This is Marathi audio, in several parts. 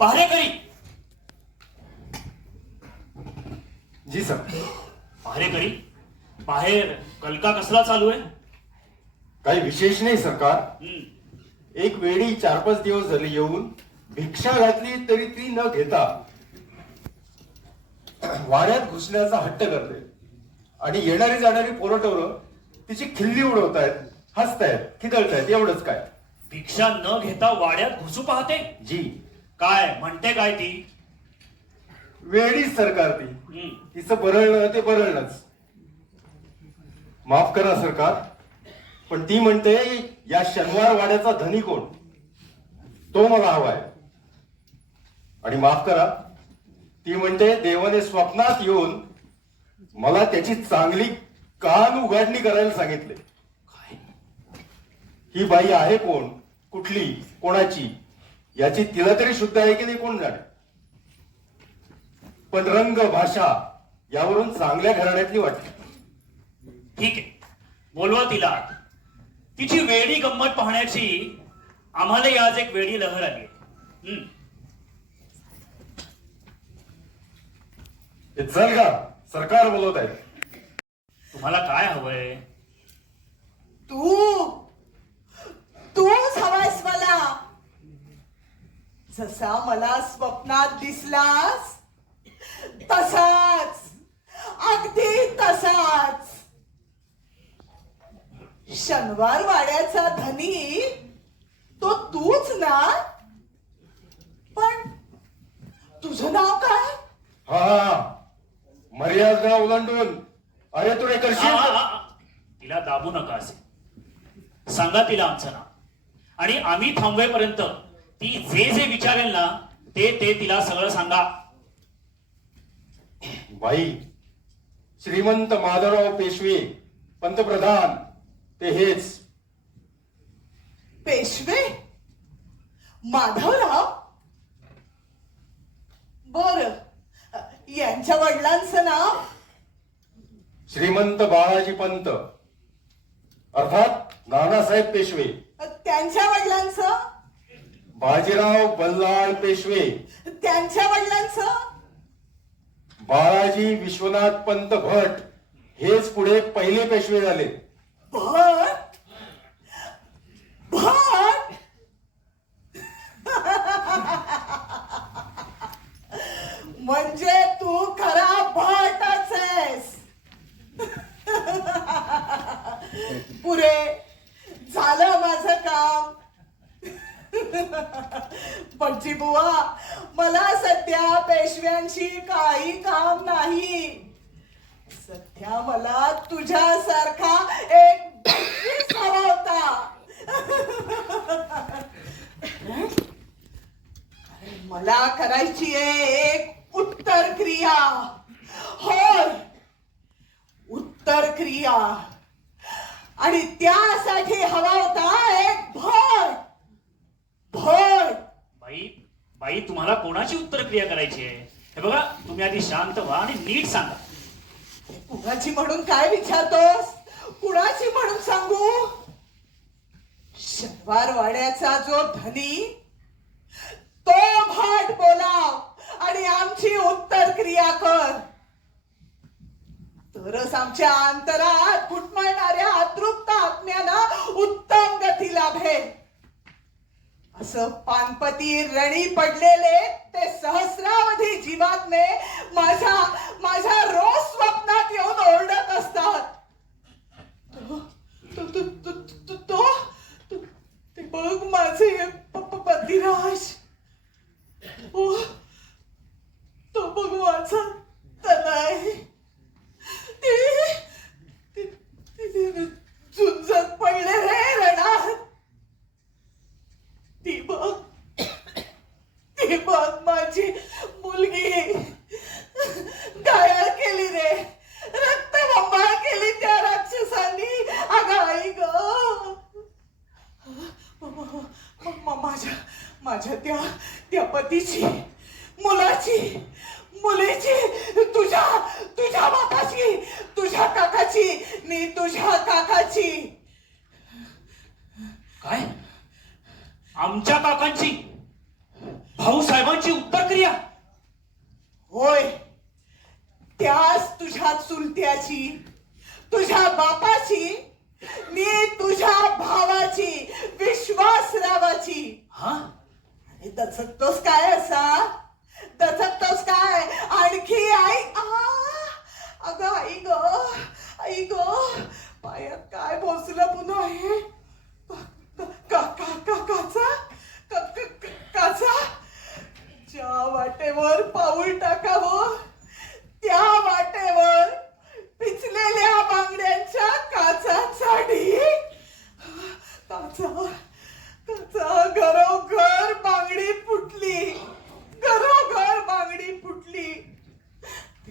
पहारेकरी जी सर. पहारेकरी बाहेर. कलका कसला चालू आहे? काही विशेष नाही सरकार. एक वेळी चार पाच दिवस झाले येऊन भिक्षा घातली तरी ती न घेता वाड्यात घुसण्याचा हट्ट करते. आणि येणारी जाणारी पोरटवरं तिची खिल्ली उडवतायत हसतायत खिदळतायत एवढंच काय. भिक्षा न घेता वाड्यात घुसू पाहते? जी. काय? म्हणते काय ती? वेळीच सरकार ती? हम्म. तिचं बरळणं ते बरळणच माफ करा सरकार पण ती म्हणते या शनिवार वाड्याचा धनी कोण? तो मला हवाय आणि माफ करा ती म्हणते देवाने स्वप्नात येऊन मला त्याची चांगली कान उघडणी करायला सांगितले. ही बाई आहे कोण? कुठली? कोणाची? याची तिला तरी शुद्ध आहे की नाही कोण जाणे? पण रंग भाषा यावरून चांगल्या घराण्यातली वाटते. ठीक आहे. बोलवा तिला. तिची वेडी गंमत पाहण्याची आम्हालाही आज एक वेडी लहर आली हम्म. हे चल का सरकार बोलवत आहे. तुम्हाला काय हवंय? तू? तूच हवायस मला. जसा मला स्वप्नात दिसलास तसाच. अगदी तसाच. शनिवार वाड्याचा धनी तो तूच ना? पण तुझं नाव काय? हा हा. मर्यादा ओलांडून अरे तू करशील? आ. तिला दाबू नका असे. सांगा तिला आमचं नाव. आणि आम्ही थांबवेपर्यंत ती जे जे विचारेल ना ते ते तिला सगळं सांगा. बाई श्रीमंत माधवराव पेशवे पंतप्रधान ते हेच. पेशवे? माधवराव? बर. यांच्या वडिलांचं नाव? श्रीमंत बाळाजी पंत. अर्थात नानासाहेब पेशवे. त्यांच्या वडिलांचं? बाजीराव बल्लाळ पेशवे. त्यांच्या वडिलांचं? बाळाजी विश्वनाथ पंत भट हेच पुढे पहिले पेशवे झाले. भट? भट? म्हणजे तू खरा भटच आहेस पुरे झालं माझं काम. पणजी बुवा मला सध्या पेशव्यांशी काही काम नाही. सध्या मला तुझ्यासारखा एक हवा होता. मला करायची आहे एक उत्तर क्रिया होय. उत्तर क्रिया आणि त्यासाठी हवा होता एक भर. भट बाई बाई तुम्हाला कोणाची उत्तर क्रिया करायची आहे? हे बघा तुम्ही आधी शांत व्हा आणि नीट सांगा. कुणाची म्हणून काय विचारतोस? कुणाची म्हणून सांगू? शनिवार वाड्याचा जो धनी तो भाट बोलाव आणि आमची उत्तर क्रिया कर. तरच आमच्या अंतरात घुटमळणाऱ्या अतृप्त आत्म्यानं उत्तम गती लाभेल. असं पानपती रणी पडलेले ते सहस्रावधी जीवात्मे माझ्या माझ्या रोज स्वप्नात येऊन ओरडत असतात. तो तो ते बघ माझे पतिराज. तो बघ माझा तनाय ते ते- ते- ते झुंजत पडले रे रणात ती बघ ती बघ माझी मुलगी घायाळ केली रे रक्तबंबाळ केली त्या राक्षसांनी अगं आई ग म- म- माझ्या माझ्या त्या त्या पतीची मुलाची मुलीची तुझ्या तुझ्या बापाची तुझ्या काकाची मी तुझ्या काकाची काय आमच्या काकांची भाऊसाहेबांची उत्तर क्रिया होय. त्याच तुझ्या चुलत्याची तुझ्या बापाची मी तुझ्या भावाची विश्वासरावाची. हा? आणि दचकतोस काय असा? दचकतोस काय? आणखी आई अगं आई ग आई ग पायात काय बसलं पुन्हा हे का- का- का- का- काचा का- का- का- काचा ज्या वाटेवर पाऊल टाकावं त्या वाटेवर पिचलेल्या बांगड्यांच्या काचा चाडी काचा काचा घरोघर बांगडी फुटली घरोघर बांगडी फुटली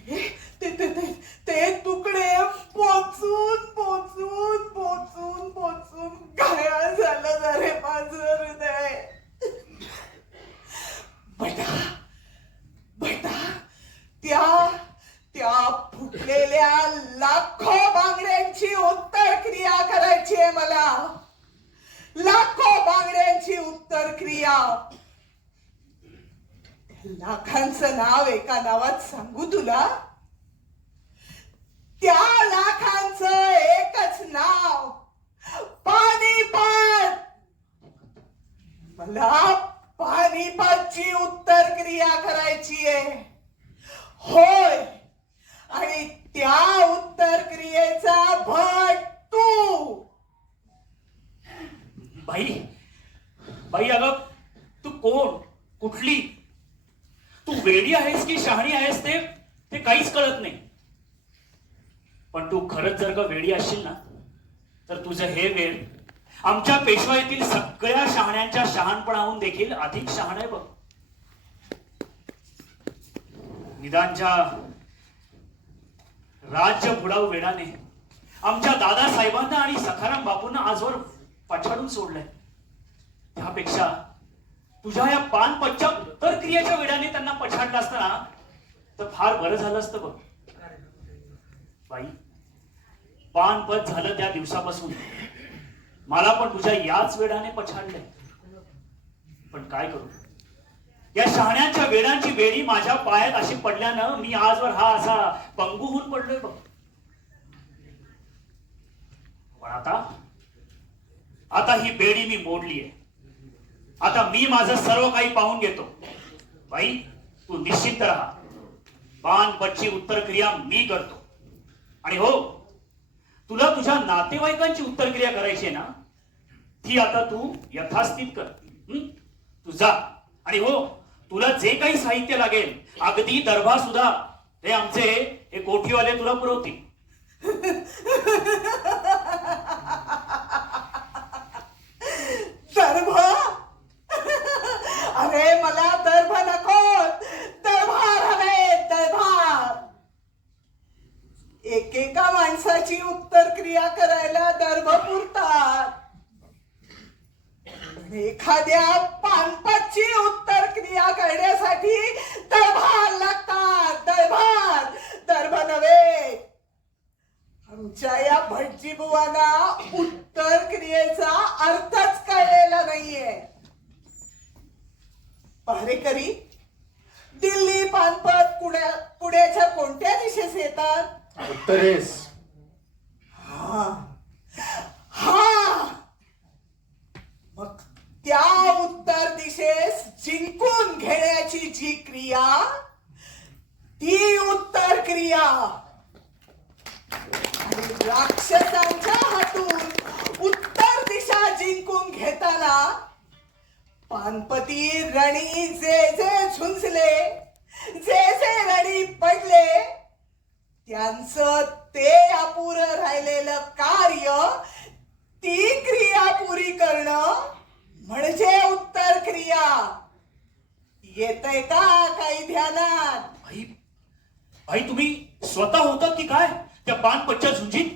ते ते ते ते ते तुकडे पोचून पोचून पोचून पोचून घायाळ झालं ना रे माझं हृदय बेटा बेटा त्या त्या फुटलेल्या लाखो बांगड्यांची उत्तर क्रिया करायची आहे मला लाखो बांगड्यांची उत्तर क्रिया लाखांचं नाव एका नावात सांगू तुला त्या लाखांचं एकच नाव पाणीपत मला पानिपतची उत्तर क्रिया करायची आहे. होय. आणि त्या उत्तर क्रियेचा भट तू. बाई. बाई अगं तू कोण? कुठली? तू वेडी आहेस की शहाणी आहेस ते ते काहीच कळत नाही. पण तू खरंच जर का वेडी असशील ना तर तुझं हे वेळ आमच्या पेशवाईतील सगळ्या शहाण्यांच्या शहाणपणाहून देखील अधिक शहाण आहे बघ. निदानच्या राज्य बुडाऊ वेडाने आमच्या दादासाहेबांना आणि सखाराम बापूंना आजवर पछाडून सोडलंय. त्यापेक्षा तुझ्या या पानपच्च्या उत्तर क्रियेच्या वेळाने त्यांना पछाडलं असताना तर फार बरं झालं असतं बघ. बाई पानपत झालं त्या दिवसापासून. मला पण तुझ्या याच वेडाने पछाडलंय. पण काय करू? या शहाण्यांच्या वेडांची वेळी माझ्या पायात अशी पडल्यानं मी आजवर हा असा पंगू होऊन पडलोय बघ. पण आता आता ही बेडी मी मोडली आहे आता मी माझं सर्व काही पाहून घेतो. बाई तू निश्चित राहा. पान बच्ची उत्तर क्रिया मी करतो. आणि हो तुला तुझ्या नातेवाईकांची उत्तर क्रिया करायची आहे ना? ती आता तू यथास्थित कर. तुझा तू जा. आणि हो तुला जे काही साहित्य लागेल अगदी दरभा सुद्धा हे आमचे हे कोठीवाले तुला पुरवतील. दर्भ अरे मला दर्भ नको दरबार हवे दरबार एकेका माणसाची उत्तर क्रिया करायला दर्भ पुरतात पण एखाद्या पानपाची उत्तर क्रिया करण्यासाठी दरबार लागतात दरबार दर्भ नव्हे. आमच्या या भटजी बुवांना उत्तर क्रियेचा अर्थच कळलेला नाहीये. पहारेकरी दिल्ली पानपत पुण्या पुण्याच्या कोणत्या दिशेस येतात? उत्तरेस. हा मग त्या उत्तर जिंकून घेण्याची जी क्रिया ती उत्तर क्रिया. आणि राक्षसांच्या हातून उत्तर दिशा जिंकून घेताना पानपती रणी जे जे झुंजले जे जे रणी पडले त्यांचं ते अपुरं राहिलेलं कार्य ती क्रिया पुरी करणं म्हणजे उत्तर क्रिया. येतय का काही ध्यानात? भाई भाई तुम्ही स्वतः होतात की काय? त्या पानपच्च्या झुंजीत?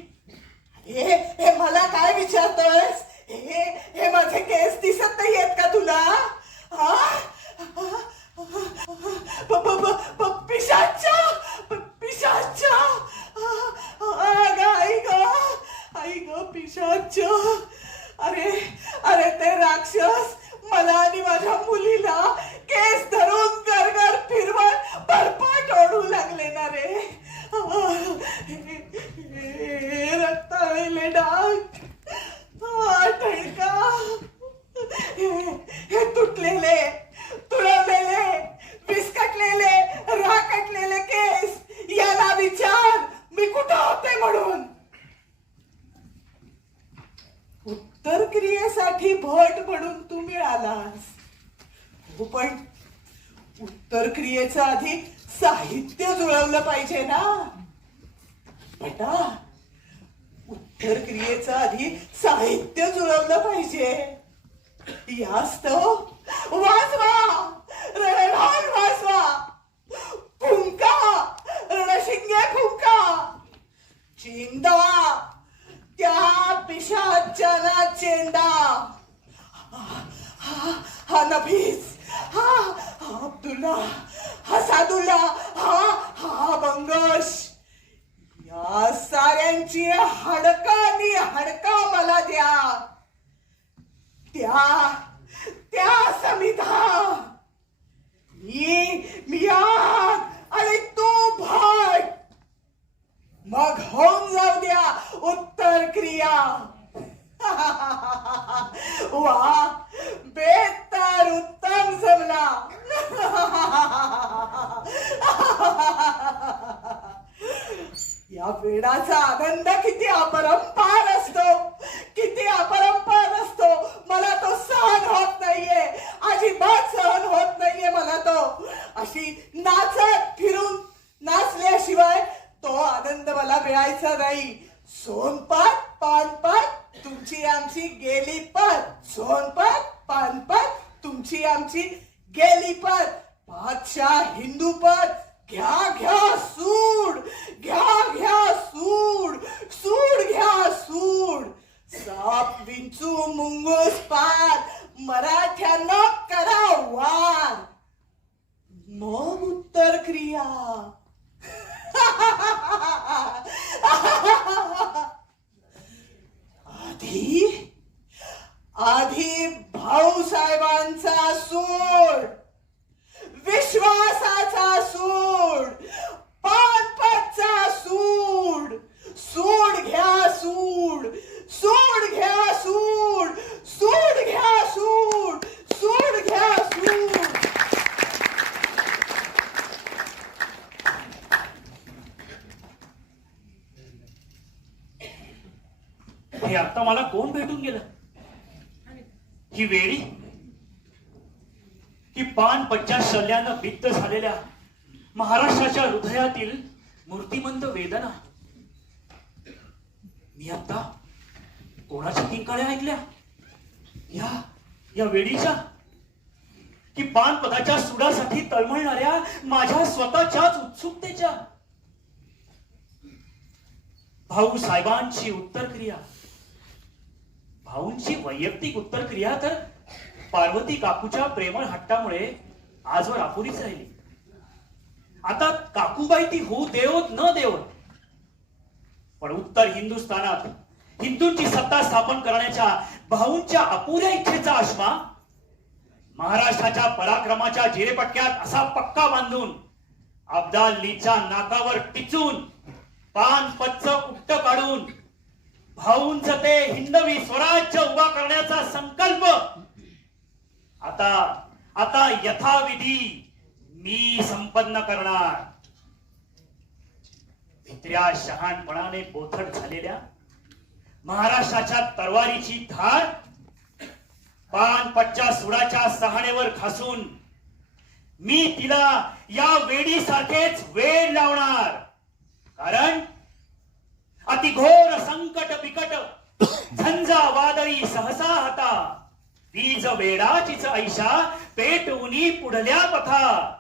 हे हे मला काय विचारतोयस? हे हे माझे केस दिसत नाहीयेत का तुला? हा? पिशाच्या पिशाच्या ग, आई ग! आई ग पिशाच अरे अरे ते राक्षस मला आणि माझ्या मुलीला केस धरून गरगर फिरवत भरपाट ओढू लागले ना रे. पाहिजे ना बेटा उत्तर क्रियेचा आधी साहित्य जुळवलं पाहिजे. यास्तव वाजवा. रणराग वाजवा. फुंका. रणशिंगे फुंका. चेंदा त्या पिशाच्याना चेंदा हा हा नफीस. हा हा अब्दुल्ला. हा सादुल्ला हा हा बंगश या साऱ्यांची हाडका आणि हाडका मला द्या त्या त्या समिधा मी मी आग आणि तू भट मग होऊन जाऊ द्या उत्तर क्रिया वा बेतर उत्तम जमला वेडाचा आनंद किती अपरंपार असतो किती अपरंपार असतो. मला तो सहन होत नाहीये अजिबात सहन होत नाहीये मला तो. अशी नाचत फिरून नाचल्याशिवाय तो आनंद मला मिळायचा नाही. सोनपात पानपात तुमची आमची गेली पत. सोनपात पानपात तुमची आमची गेली पत. बादशाह हिंदू पत. घ्या घ्या सूड घ्या घ्या सूड सूड घ्या सूड. साप विंचू मुंगूस पार मराठ्यांना करा वार. मग उत्तर क्रिया. आधी आधी भाऊसाहेबांचा सूड विश्वासाचा सूड पानपतचा सूड सूड घ्या सूड सूड घ्या सूड सूड घ्या सूड सूड घ्या सूड हे आता मला कोण भेटून गेलं ही वेळी ही पान पच्च्या शल्यानं भित्त झालेल्या महाराष्ट्राच्या हृदयातील मूर्तिमंत वेदना मी आता कोणाच्या किंकाळ्या ऐकल्या? या या वेळीच्या की पान पदाच्या सुडासाठी तळमळणाऱ्या माझ्या स्वतःच्याच उत्सुकतेच्या भाऊ साहेबांची उत्तर क्रिया भाऊंची वैयक्तिक उत्तर क्रिया तर पार्वती काकूच्या प्रेमळ हट्टामुळे आजवर अपुरीच राहिली. आता काकूबाई ती होऊ देवत न देवत. पण उत्तर हिंदुस्थानात हिंदूंची सत्ता स्थापन करण्याच्या भाऊंच्या अपुऱ्या इच्छेचा आश्मा महाराष्ट्राच्या पराक्रमाच्या जिरेपट्ट्यात असा पक्का बांधून अब्दालीच्या नाकावर टिचून पान पच्च भाऊंच ते हिंदवी स्वराज्य उभा करण्याचा संकल्प. आता आता यथाविधी मी संपन्न करणार. भित्र्या शहाणपणाने बोथट झालेल्या महाराष्ट्राच्या तरवारीची धार पान पच्च्या सुडाच्या सहाणेवर घासून मी तिला या वेडीसारखेच वेळ लावणार. कारण अतिघोर बिकट झंझा वादळी सहसा हाता वीज वेडाचीच ऐशा पेटवणी पुढल्या पथा.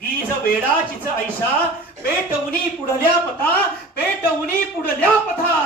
वीज वेडाचीच ऐशा पेटवणी पुढल्या पथा पेटवणी पुढल्या पथा.